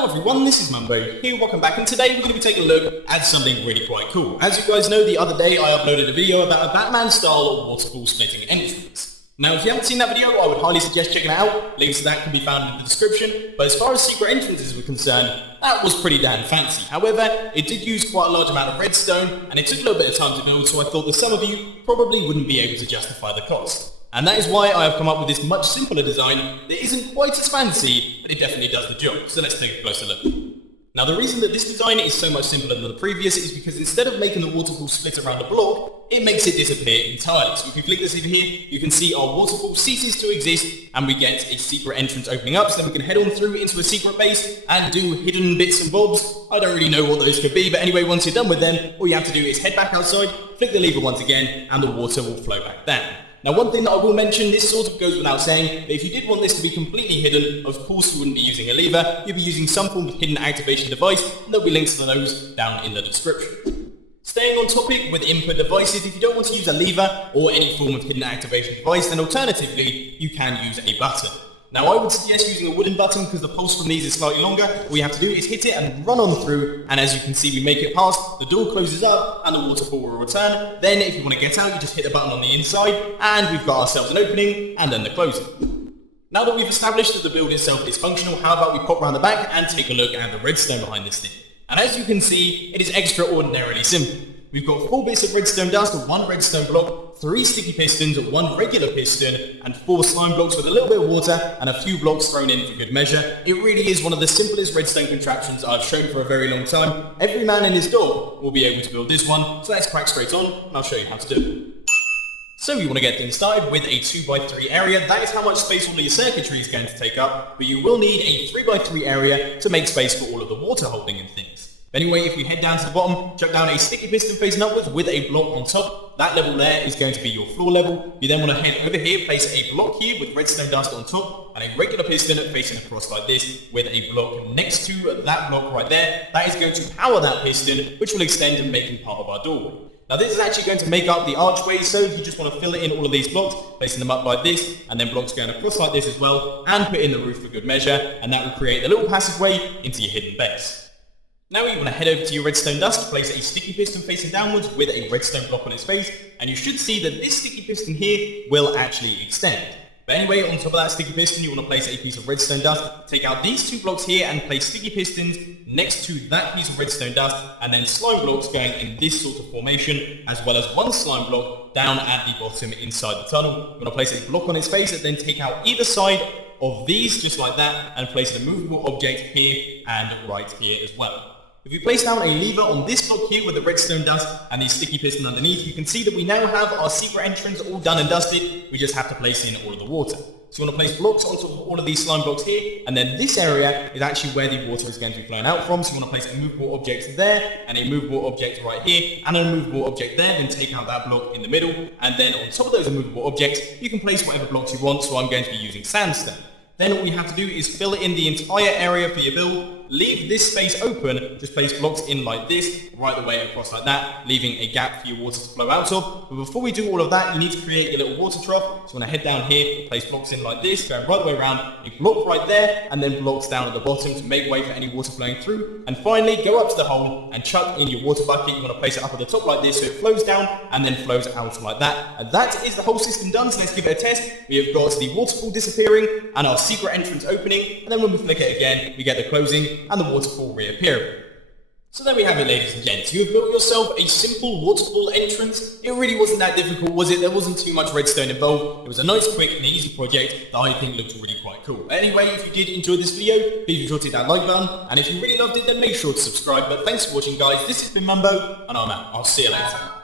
Hello everyone, this is Mambo here, welcome back, and today we're going to be taking a look at something really quite cool. As you guys know, the other day I uploaded a video about a Batman-style waterfall splitting entrance. Now if you haven't seen that video, I would highly suggest checking it out. Links to that can be found in the description, but as far as secret entrances were concerned, that was pretty damn fancy. However, it did use quite a large amount of redstone, and it took a little bit of time to build, so I thought that some of you probably wouldn't be able to justify the cost. And that is why I have come up with this much simpler design that isn't quite as fancy, but it definitely does the job. So let's take a closer look. Now the reason that this design is so much simpler than the previous is because instead of making the waterfall split around the block, it makes it disappear entirely. So if we flick this over here, you can see our waterfall ceases to exist and we get a secret entrance opening up, so then we can head on through into a secret base and do hidden bits and bobs. I don't really know what those could be, but anyway, once you're done with them, all you have to do is head back outside, flick the lever once again, and the water will flow back down. Now one thing that I will mention, this sort of goes without saying, but if you did want this to be completely hidden, of course you wouldn't be using a lever, you'd be using some form of hidden activation device, and there'll be links to those down in the description. Staying on topic with input devices, if you don't want to use a lever or any form of hidden activation device, then alternatively, you can use a button. Now I would suggest using a wooden button because the pulse from these is slightly longer. All you have to do is hit it and run on through, and as you can see we make it past, the door closes up and the waterfall will return. Then if you want to get out, you just hit the button on the inside and we've got ourselves an opening and then the closing. Now that we've established that the build itself is functional, how about we pop around the back and take a look at the redstone behind this thing. And as you can see, it is extraordinarily simple. We've got 4 bits of redstone dust, 1 redstone block, 3 sticky pistons, 1 regular piston, and 4 slime blocks with a little bit of water and a few blocks thrown in for good measure. It really is one of the simplest redstone contraptions I've shown for a very long time. Every man and his dog will be able to build this one, so let's crack straight on and I'll show you how to do it. So you want to get things started with a 2x3 area. That is how much space all of your circuitry is going to take up, but you will need a 3x3 area to make space for all of the water holding and things. Anyway, if you head down to the bottom, chuck down a sticky piston facing upwards with a block on top. That level there is going to be your floor level. You then want to head over here, place a block here with redstone dust on top, and a regular piston facing across like this with a block next to that block right there. That is going to power that piston, which will extend and making part of our doorway. Now this is actually going to make up the archway, so you just want to fill it in all of these blocks, placing them up like this, and then blocks going across like this as well, and put in the roof for good measure, and that will create a little passageway into your hidden base. Now you want to head over to your redstone dust, place a sticky piston facing downwards with a redstone block on its face, and you should see that this sticky piston here will actually extend. But anyway, on top of that sticky piston, you want to place a piece of redstone dust, take out these 2 blocks here and place sticky pistons next to that piece of redstone dust, and then slime blocks going in this sort of formation, as well as 1 slime block down at the bottom inside the tunnel. You want to place a block on its face and then take out either side of these just like that and place a movable object here and right here as well. If you place down a lever on this block here with the redstone dust and the sticky piston underneath, you can see that we now have our secret entrance all done and dusted. We just have to place in all of the water. So you want to place blocks on top of all of these slime blocks here, and then this area is actually where the water is going to be flowing out from. So you want to place a movable object there, and a movable object right here, and a movable object there, then take out that block in the middle, and then on top of those movable objects, you can place whatever blocks you want, so I'm going to be using sandstone. Then all you have to do is fill in the entire area for your build, leave this space open, just place blocks in like this, right the way across like that, leaving a gap for your water to flow out of. But before we do all of that, you need to create your little water trough. So you want to head down here, place blocks in like this, going right the way around, a block right there, and then blocks down at the bottom to make way for any water flowing through. And finally, go up to the hole and chuck in your water bucket. You want to place it up at the top like this so it flows down and then flows out like that. And that is the whole system done, so let's give it a test. We have got the waterfall disappearing and our secret entrance opening, and then when we flick it again, we get the closing and the waterfall reappearing. So there we have it, ladies and gents. You have built yourself a simple waterfall entrance. It really wasn't that difficult, was it? There wasn't too much redstone involved. It was a nice, quick and easy project that I think looked really quite cool. But anyway, if you did enjoy this video, please be sure to hit that like button, and if you really loved it, then make sure to subscribe. But thanks for watching, guys. This has been Mambo, and I'm out. I'll see you later.